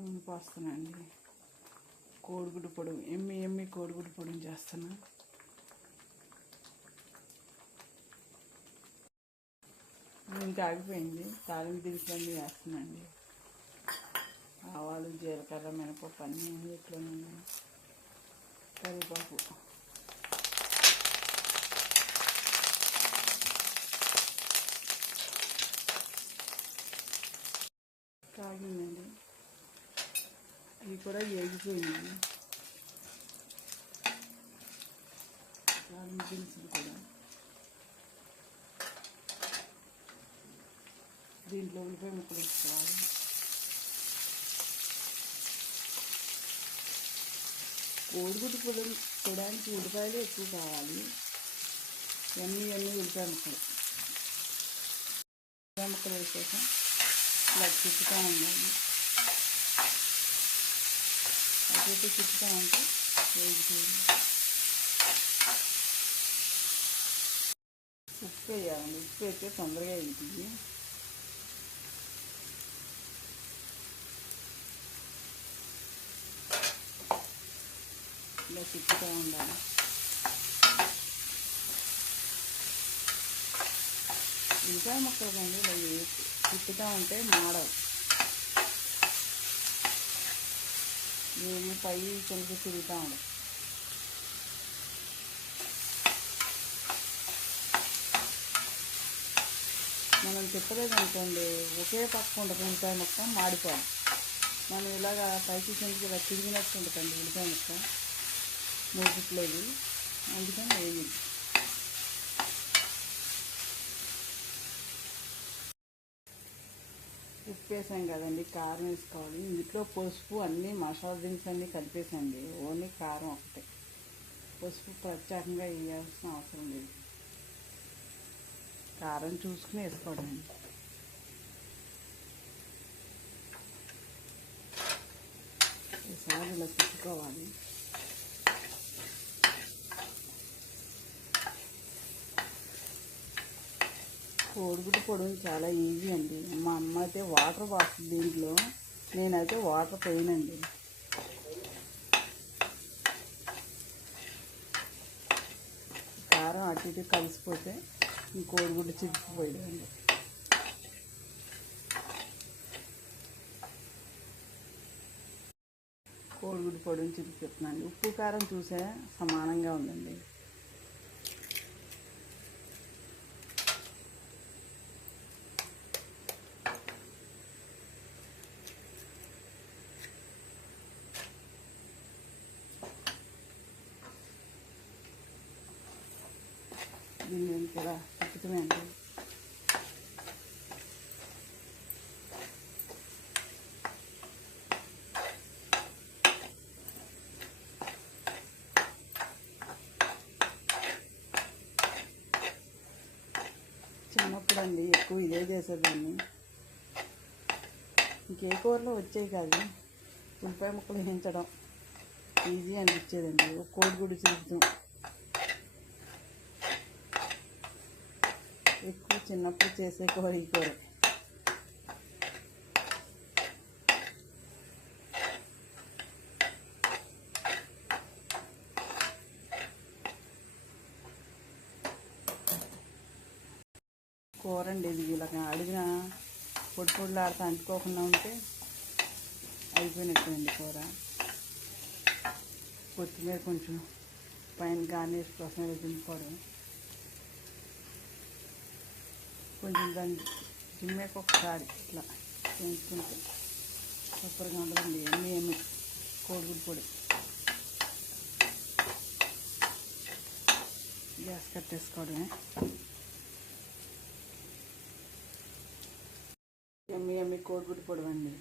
నూనె కోడిగుడ్డు పొడి ఎమ్మి ఎమ్మి కోడిగుడ్డు పొడిని చేస్తున్నా. ఇంకా ఆగిపోయింది తాలింపు దినుసులన్నీ వేస్తున్నాండి ఆవాలు జీలకర్ర మినపప్పు అన్నీ ఇట్లోనే కరివేపాకు. కాగిందండి కూడా ఏగిపోయింది తాలింపు దినుసులు కూడా దీంట్లో ఉల్లిపాయ ముక్కలు వేసుకోవాలి కోడిగుడ్డు పొలం పొడానికి ఉల్లిపాయలు ఎక్కువ కావాలి ఎన్ని ఎన్ని ఉల్లిపాయ ముక్కలు ఉల్లిపాయ ముక్కలు వేసాక ఇలా తిప్పుతూ ఉండాలి అటు ఇటు తిప్పుతూ ఉంటే వేగిపోయింది ఉప్పు వేయాలండి. ఉప్పు వేస్తే తొందరగా వేగుతుంది. ఇలా తిప్పుతూ ఉండాలి. ఇంకా మొక్కలు కండి ఇలా వేసి తిప్పుతూ ఉంటే మాడవు. మేము పై కిందకి తిరుగుతాము. మనం తిప్పలేదు ఒకే పక్క ఉండదు ఉల్లిపాయ ముక్క మాడిపోవాలి. మనం ఇలాగా పైకి కిందకి ఇలా తిరిగినట్టు ఉండకండి ఉల్లిపాయ ముక్క మూగిట్లేదు అందుకని వేయండి ఉప్పు వేసాం కదండి కారం వేసుకోవాలి. ఇందులో పసుపు అన్నీ మసాలా దినుసు అన్నీ కలిపేసండి ఓన్లీ కారం ఒకటే. పసుపు ప్రత్యేకంగా వేయాల్సిన అవసరం లేదు. కారం చూసుకుని వేసుకోవడం ఈసారి ఇలా తిప్పుకోవాలి కోడిగుడ్డు పొడవు చాలా ఈజీ అండి. మా అమ్మ అయితే వాటర్ పోస్తుంది దీంట్లో. నేనైతే వాటర్ పోయినండి. కారం అటు ఇటు కలిసిపోతే ఈ కోడిగుడ్డు చిరిగిపోయేదండి. కోడిగుడ్డు పొడిని చిరిగిపోతున్నాను ఉప్పు కారం చూసే సమానంగా ఉందండి. దీన్ని కూడా తిప్పుతూనే అండి. చిన్నప్పుడు అండి ఎక్కువ ఇదే చేసేదాన్ని. ఇంకే కూరలో వచ్చేవి కాదు. ఉల్లిపాయ ముక్కలు వేయించడం. ఈజీ అనిపించేదండి. ఒక కోడిగుడ్డు చిరుకుతాం ఎక్కువ చిన్నప్పుడు చేసే కూర ఈ కూర. కూర అండి ఇది ఇలా అడిగిన పొడి పొడిలాడుతూ అంటుకోకుండా ఉంటే అయిపోయినట్టుండి కూర. కొత్తిమీర కొంచెం పైన గార్నిష్ కోసం దింపుకోవడం కొంచెం దాన్ని జిమ్మేకి ఒకసారి ఇట్లా పెంచుకుంటే సూపర్గా ఉండదండి ఎన్ని ఏమి కోడిగుడి పొడి. గ్యాస్ కట్టేసుకోవడమే. ఎమ్మి ఎమ్మి కోడిగుడి పొడి అండి.